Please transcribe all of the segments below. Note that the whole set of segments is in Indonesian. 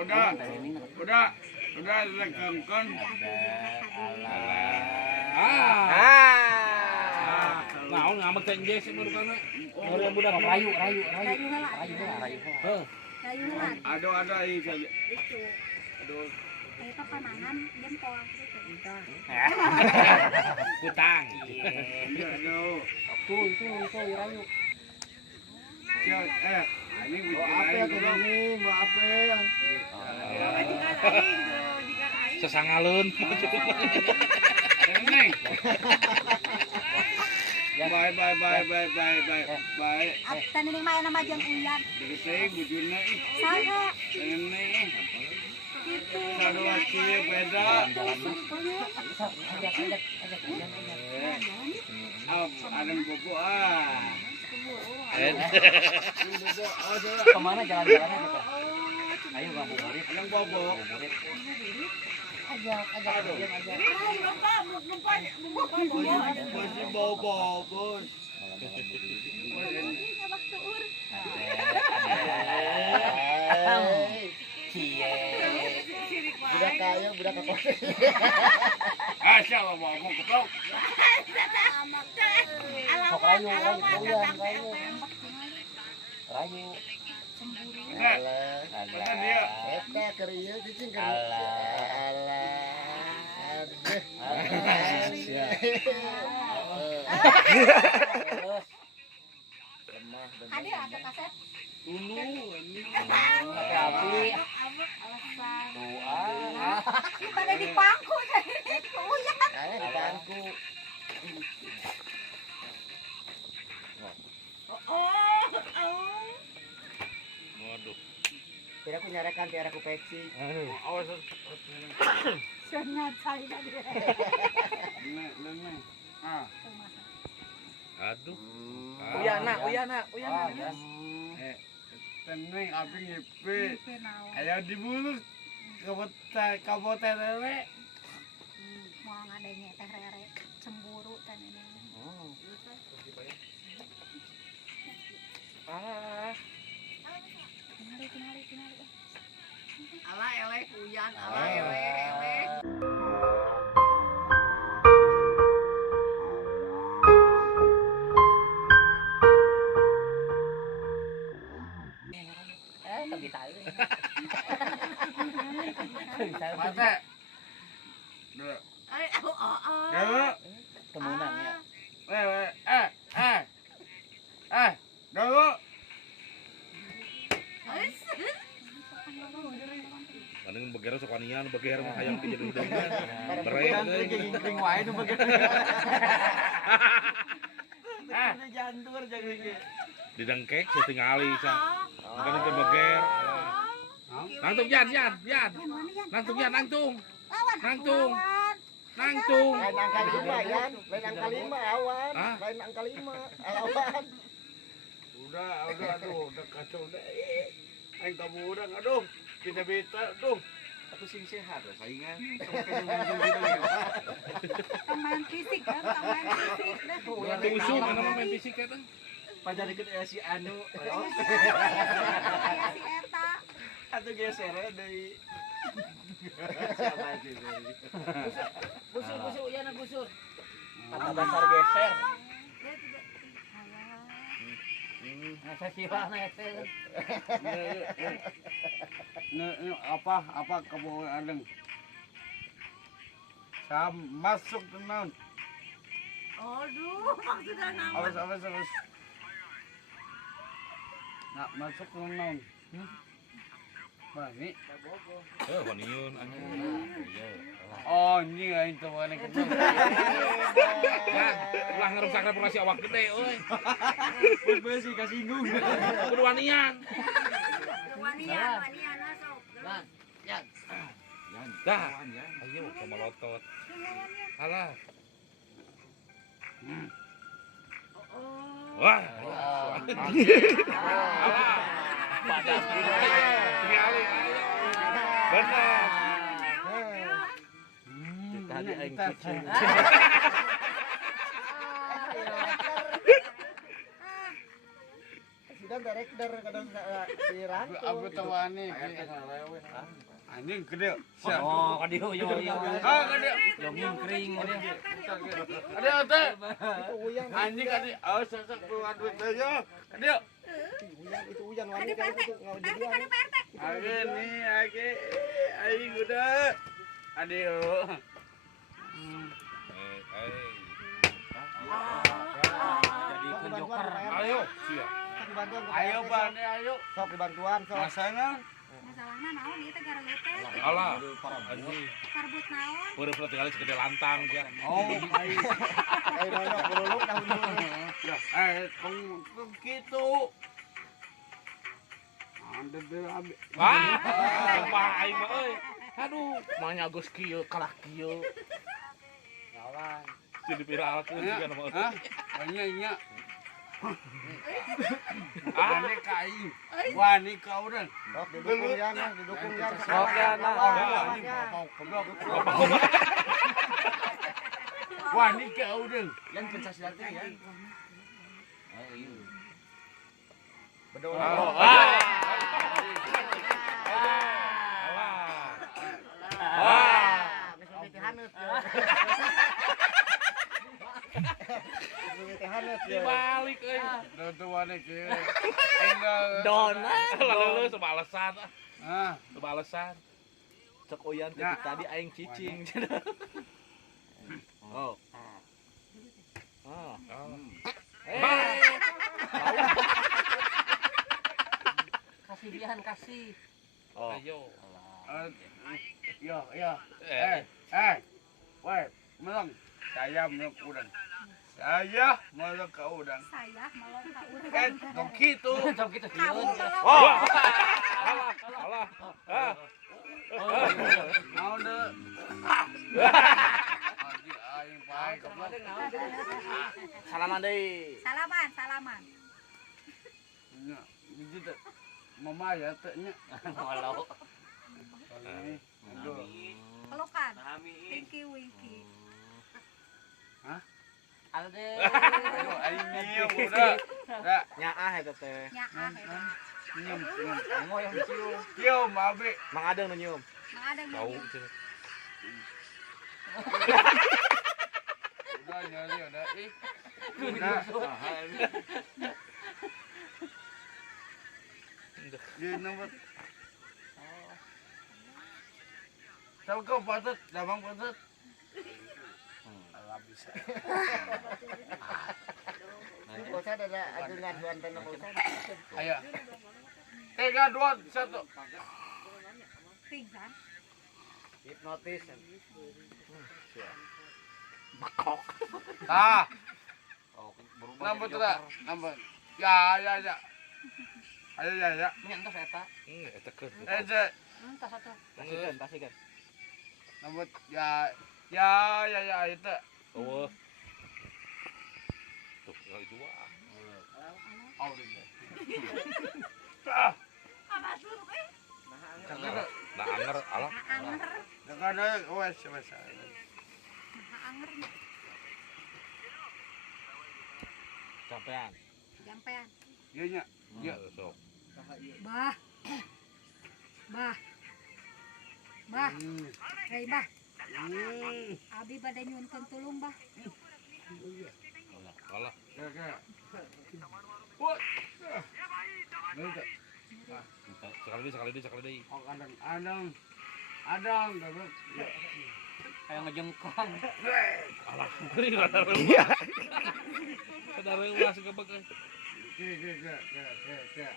Udah rekengkeun. Naon ngamet teh geus murkana. Ngeureun budak rayu. Rayu heula. Ada itu. Aduh. Eta panahan jempol gitu. Utang. Aduh. Tuh rayu. Ini Mau apel. Sesangaleun. Neng. Bye. Tadi ini main sama jeung Uyan. Diketeng bujurna ih. Saha? Neng. Gitu. Sarua kieu beda. Ada bobo Kemana jalan-jalannya kita? Ayo ngabuburit. Yang bobo. Ajak. Masih bobo, bos. Budak kaya, budak kakak. Siapa mau ketok? Sok rayu. Mana dia? Eta kerieu cicing Hadir ada kaset. Dulu ini. Pakai api. Alasan. Doa. Pada di pangku tadi. Uyan. Ayo di bangku. Waduh. Tidak aku nyarekan tiara aku peksi. Awas. Sengat saya dia. Neng. Aduh. Uyana. Teneng api ngipi. Ayo dibuluk. Kabote lele. Mau ngadengnya teh rere cemburu tan ini. Kenali. Ala eleh Uyan, ala eleh. Tapi tahu. Mate. Dulu. Dulu. Temunan ya. Dulu. Paling beger sok wanian, beger mah hayang di jadi udangan. Bereng gering wae nu beger. Jantur jadi ge. Didengkek setingali sa. Bukan ke beger. Nangtung Yan. Nangtung. Lain angka 5 Yan, lain angka 5 awan, lain angka 5 awan. Udah kacau dah. Aing kamu udah aduh. Bita, aduh. Aku sing sehat lah saingan. Pemain fisik kan, pemain fisik dah. Tusuk mana main fisik eta. Pajar deket si Anu. Si eta. Atuh geser deui. Siapa itu? Busur Uyana busur. Kata dasar geser. Saya sirahna geser. Ini apa kamu adeng? Sam masuk tenan. Aduh, maksudnya nama. Awas. Nak masuk tenan. Bani. Waniun Oh, ini aing teu mana ketemu. Ulah ngerusak reputasi awak gede euy. Bos besi kasinggung. Kudu wanian. Wanian masuk. Yan. Dah. Ayo ke melotot. Alah. Wah. Pada sekali. Benar. Tadi aing kucing. dan director kadang si Aku Ranto. tawani. Anjing gede. Siap. Oh, kadio yo. Ah, gede. Yo ngingkring dia. Ada teh. Itu Uyan. Anjing kali. Awas sesek keluar duit aja. Gede. Itu Uyan wanita itu enggak jadian. Age nih, age. Aing udah. Adio. Jadi ikut joker. Ayo, siap. Dibantuan Ayo bane, ayo. sok dibantuan sok. Masana. Masalahnya naon ieu teh gara teh Alah, anjing. karbut naon? Pura-pura tinggal segede lantang ya. Oh, ayo. Ayo banyak beruluk tahun ini. Ya, kong gitu. Anda deh ambil. Wah, aing mah euy. Aduh, manya geus kieu kalah kieu. Lawan. Jadi viralkeun juga nama. Hah? Banyak. Ane kain. Wani kau dan. Sok didukung Yan, didukung Yan. Sok, Yan, nah. Wani kau dan. Yang Pancasila teh ya. Oh iya. Bedola. Misalnya tihanut ya. Misalnya tihanut ya. Balik euy. Tuh wani ke. Enggak. Dona. Lalu coba alasan. Ah, Coba alasan. Cek Oyan Ya. tadi aing cicing. Oh. Oh. Kasih bihan kasih. Oh. Ayo. ya. Woi, melong. Saya melong udang. Saya melong ke udang. Saya melong ka urang. Dong gitu. Cok gitu. Kamu melong. Oh. Alah. Mau deh. Aing pae goblok. Salaman deui. Salaman. Nya, biji teh. Mama ya teh nya. Walau. Ini, aduh. Pelukan. Pinky Winky. Alde. Aduh, aing nyium udah. Dah, Nyaah eta teh. Nyaah eta. nyium. Ngoyong cium. Cium abi. Mang Adeng nu nyium. Mang ada Tahu. nyium. Udah nyari udah ih. Udah. Dia nomor. Tahu kau patut, dabang patut. Alah bisa. Kosa ada adegan Juan Tena kosa. Ayo. 3, 2, 1. Pingsan. Hipnotis. Ah, Oh, berubah. nambah tuh dah. Nambah. Ya. Ayo ya. Nyentos eta. Eta keur. Aja. Tas atuh. Kasihkeun. Nambah ya itu. Oh. Tuh, itu wah. Ah, Apa suruh Nah, anger alah. Anger. jangan ada wes. Anger. Sampean. Jampean. Iya nya. Ya. Sok. Bah. Hei bah, abi bade nyuunkeun tulung bah. Alah. Kayak. Wah. Beda. Sekali deui. Oh, adang, goblok. Ya. Kayak ngejengkang. Alah. Iya. Kada reulas gebeg euy. Ke.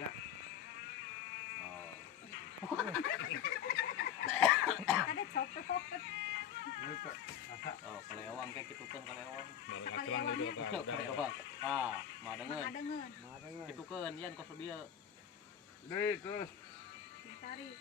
Ya. Ada copot. Gitu. Oh, kalewang kayak kitukeun kalewang. Baru ngacelang itu kata. Kalewang. Ah, mah dengeun. Adengeun. Kitukeun yan kos dia. Deui terus. Ditarik.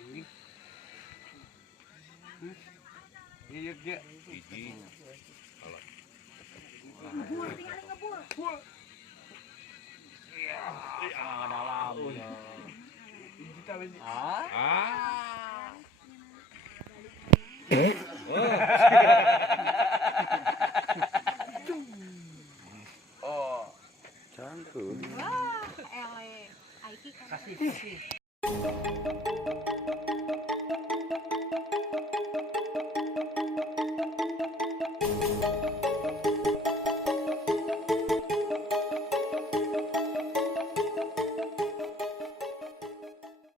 Ini. Iya dia. Hiji. Ngebul, tinggal ngebul. Ah, dalam. Hiji tahu sih. Ah. Ah. Sisi.